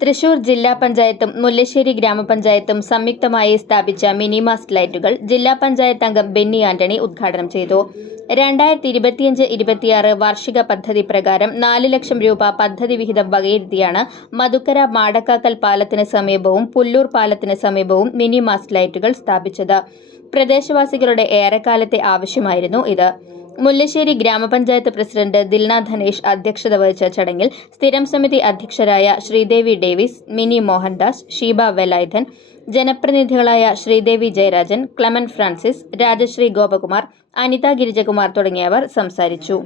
തൃശൂർ ജില്ലാ പഞ്ചായത്തും മുല്ലശ്ശേരി ഗ്രാമപഞ്ചായത്തും സംയുക്തമായി സ്ഥാപിച്ച മിനി മാസ്റ്റ് ലൈറ്റുകൾ ജില്ലാ പഞ്ചായത്ത് അംഗം ബെന്നി ആന്റണി ഉദ്ഘാടനം ചെയ്തു. 2025-26 വാർഷിക പദ്ധതി പ്രകാരം 4 ലക്ഷം രൂപ പദ്ധതി വിഹിതം വകയിരുത്തിയാണ് മധുക്കര മാടക്കാക്കൽ പാലത്തിന് സമീപവും പുല്ലൂർ പാലത്തിന് സമീപവും മിനി മാസ്റ്റ് ലൈറ്റുകൾ സ്ഥാപിച്ചത്. പ്രദേശവാസികളുടെ ഏറെക്കാലത്തെ ആവശ്യമായിരുന്നു ഇത്. മുല്ലശ്ശേരി ഗ്രാമപഞ്ചായത്ത് പ്രസിഡന്റ് ദിൽന ധനേഷ് അധ്യക്ഷത വഹിച്ച ചടങ്ങിൽ സ്ഥിരം സമിതി അധ്യക്ഷരായ ശ്രീദേവി ഡേവിസ്, മിനി മോഹൻദാസ്, ഷീബ വെലായുധൻ, ജനപ്രതിനിധികളായ ശ്രീദേവി ജയരാജൻ, ക്ലെമൻ ഫ്രാൻസിസ്, രാജശ്രീ ഗോപകുമാർ, അനിത ഗിരിജകുമാർ തുടങ്ങിയവർ സംസാരിച്ചു.